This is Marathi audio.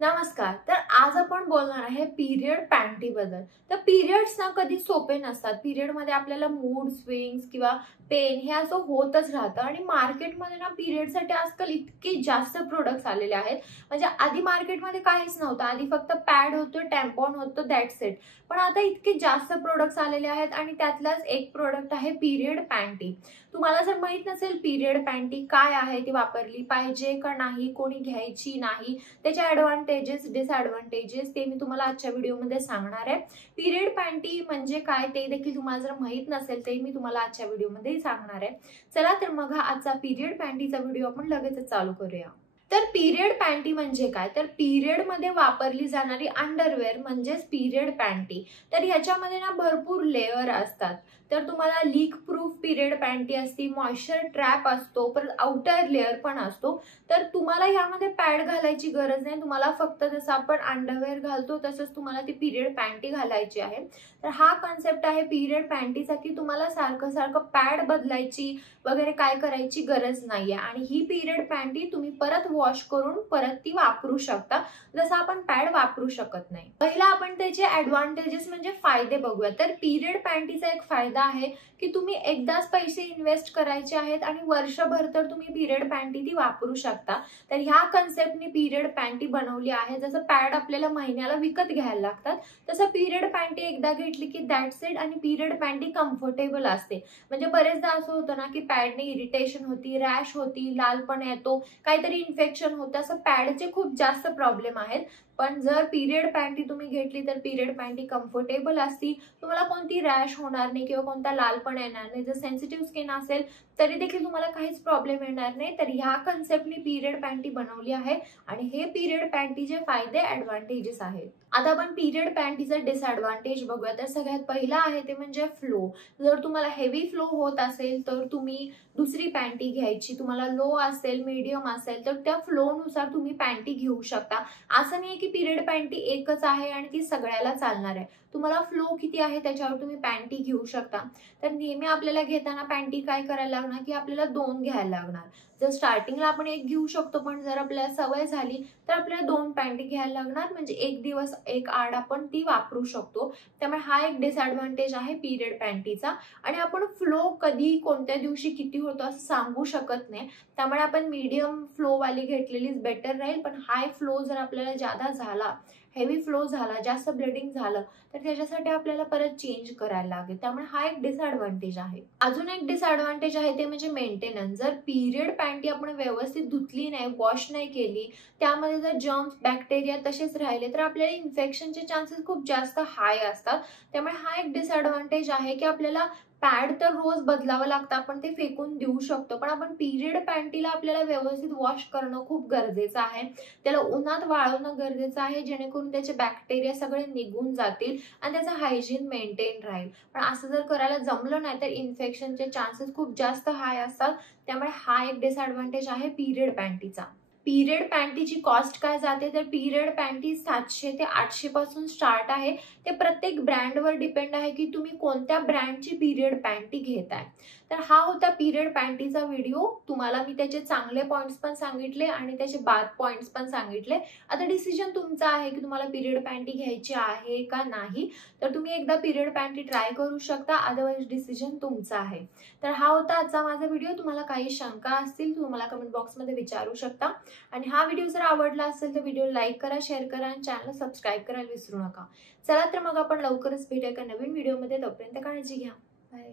नमस्कार. तर आज आपण बोलणार आहे पिरियड पॅन्टी बद्दल. तर पिरियड्स ना कधी सोपे नसतात. पिरियडमध्ये आपल्याला मूड स्विंग्स किंवा पेन हे असं होतच राहतं आणि मार्केटमध्ये ना पिरियडसाठी आजकाल इतके जास्त प्रोडक्ट्स आलेले आहेत. म्हणजे आधी मार्केटमध्ये काहीच नव्हतं. आधी फक्त पॅड होतं, टॅम्पॉन होतं, दॅट्स इट. पण आता इतके जास्त प्रोडक्ट्स आलेले आहेत आणि त्यातलाच एक प्रोडक्ट आहे पिरियड पॅन्टी. तुम्हाला जर माहित नसेल पिरियड पॅन्टी काय आहे, ती वापरली पाहिजे का नाही, कोणी घ्यायची नाही, त्याचे ॲडव्हान्टेजेस डिसएडव्हान्टेजेस ते मी तुम्हाला आजच्या व्हिडिओमध्ये सांगणार आहे. पिरियड पॅन्टी म्हणजे काय ते देखील तुम्हाला जर माहित नसेल ते मी तुम्हाला आजच्या व्हिडिओमध्ये सांगणार आहे. चला तर मग हा आजचा पिरियड पॅन्टीचा व्हिडिओ आपण लगेचच चालू करूया. तर पिरियड पॅन्टी म्हणजे काय, तर पिरियड मध्ये वापरली जाणारी अंडरवेअर म्हणजेच पिरियड पॅन्टी. तर ह्याच्यामध्ये ना भरपूर लेअर असतात. तर तुम्हाला लीक प्रूफ पिरियड पॅन्टी असते, मॉइश्चर ट्रॅप असतो, परत आउटर लेअर पण असतो. तर तुम्हाला यामध्ये पॅड घालायची गरज नाही. तुम्हाला फक्त जसं आपण अंडरवेअर घालतो तसंच तुम्हाला ती पिरियड पॅन्टी घालायची आहे. तर हा कॉन्सेप्ट आहे पिरियड पॅन्टीचा, की तुम्हाला सारखं सारखं पॅड बदलायची वगैरे काय करायची गरज नाहीये. आणि ही पिरियड पॅन्टी तुम्ही परत वॉश करून परत ती वापरू शकता, जसं आपण पॅड वापरू शकत नाही. पहिला आपण त्याचे ऍडव्हान्टेजेस म्हणजे फायदे बघूया. तर पिरियड पॅन्टीचा एक फायदा आहे की तुम्ही एकदाच पैसे इन्व्हेस्ट करायचे आहेत आणि वर्षभर तर तुम्ही पिरियड पॅन्टी ती वापरू शकता. तर ह्या कन्सेप्टने पिरियड पॅन्टी बनवली आहे. जसं पॅड आपल्याला महिन्याला विकत घ्यायला लागतात, तसं पिरियड पॅन्टी एकदा घेतली की दॅट्स इट. आणि पिरियड पॅन्टी कम्फर्टेबल असते. म्हणजे बरेचदा असं होतं ना की पॅडने इरिटेशन होती, रॅश होती, लालपणा येतो, काहीतरी इन्फेक्शन होतं, असं पॅडचे खूप जास्त प्रॉब्लेम आहेत. पण जर पिरियड पॅन्टी तुम्ही घेतली तर पिरियड पॅन्टी कम्फर्टेबल असती. तुम्हाला कोणती रॅश होणार नाही किंवा कोणता लालपणा येणार नाही. जर सेन्सिटिव्ह स्किन असेल तरी देखील तुम्हाला काहीच प्रॉब्लेम येणार नाही. तर ह्या कन्सेप्टने पिरियड पॅन्टी बनवली आहे आणि हे पिरियड पॅन्टीचे फायदे ऍडव्हान्टेजेस आहेत. आता आपण पिरियड पॅन्टीचा डिसएडव्हान्टेज बघूया. तर सगळ्यात पहिला आहे ते म्हणजे फ्लो. जर तुम्हाला हेवी फ्लो होत असेल तर तुम्ही दुसरी पॅन्टी घ्यायची. तुम्हाला लो असेल, मीडियम असेल तर त्या फ्लोनुसार तुम्ही पॅन्टी घेऊ शकता. असं नाही की पिरियड पॅन्टी एकच आहे आणि ती सगळ्याला चालणार आहे. तुम्हाला फ्लो किती आहे त्याच्यावर तुम्ही पॅन्टी घेऊ शकता. तर नेहमी आपल्याला घेताना पॅन्टी काय करायला लागणार की आपल्याला 2 घ्यायला लागणार. जर स्टार्टिंगला आपण 1 घेऊ शकतो, पण जर आपल्याला सवय झाली तर आपल्याला 2 पॅन्टी घ्यायला लागणार. म्हणजे एक दिवस एक आड आपण ती वापरू शकतो. त्यामुळे हा एक डिसएडव्हान्टेज आहे पिरियड पॅन्टीचा. आणि आपण फ्लो कधी कोणत्या दिवशी किती होतो असं सांगू शकत नाही. त्यामुळे आपण मीडियम फ्लो वाली घेतलेलीच बेटर राहील. पण हाय फ्लो जर आपल्याला जादा झाला, हेवी फ्लो झाला, जास्त ब्लिडिंग झालं तर त्याच्यासाठी आपल्याला परत चेंज करायला लागेल. त्यामुळे हा एक डिसएडव्हान्टेज आहे. अजून एक डिसएडव्हान्टेज आहे ते म्हणजे मेंटेनन्स. जर पिरियड पॅन्टी आपण व्यवस्थित धुतली नाही, वॉश नाही केली, त्यामध्ये जर जर्म्स बॅक्टेरिया तसेच राहिले तर आपल्याला इन्फेक्शनचे चान्सेस खूप जास्त हाय असतात. त्यामुळे हा एक डिसएडव्हान्टेज आहे की आपल्याला पॅड तर रोज बदलावं लागतं, आपण ते फेकून देऊ शकतो. पण आपण पिरियड पॅन्टीला आपल्याला व्यवस्थित वॉश करणं खूप गरजेचं आहे. त्याला उन्हात वाळवणं गरजेचं आहे, जेणेकरून त्याचे बॅक्टेरिया सगळे निघून जातील आणि त्याचं हायजीन मेंटेन राहील. पण असं जर करायला जमलं नाही तर इन्फेक्शनचे चान्सेस खूप जास्त हाय असतात. त्यामुळे हा एक डिसएडव्हान्टेज आहे पिरियड पॅन्टीचा. पिरियड पॅन्टीची कॉस्ट काय जाते, तर पिरियड पॅन्टी 700 ते 800 पासून स्टार्ट आहे. ते प्रत्येक ब्रँडवर डिपेंड आहे की तुम्ही कोणत्या ब्रँडची पिरियड पॅन्टी घेताय. तर हा होता पिरियड पॅन्टीचा व्हिडिओ. तुम्हाला मी त्याचे चांगले पॉईंट्स पण सांगितले आणि त्याचे बाद पॉईंट्स पण सांगितले. आता डिसिजन तुमचा आहे की तुम्हाला पिरियड पॅन्टी घ्यायची आहे का नाही. तर तुम्ही एकदा पिरियड पॅन्टी ट्राय करू शकता, अदरवाईज डिसिजन तुमचा आहे. तर हा होता आजचा माझा व्हिडिओ. तुम्हाला काही शंका असतील तुम्ही मला कमेंट बॉक्समध्ये विचारू शकता. आणि हा व्हिडिओ जर आवडला असेल तर व्हिडिओ लाईक करा, शेअर करा आणि चॅनल सबस्क्राईब करायला विसरू नका. चला तर मग आपण लवकरच भेटूया एका नवीन व्हिडिओमध्ये. तोपर्यंत काळजी घ्या. बाय.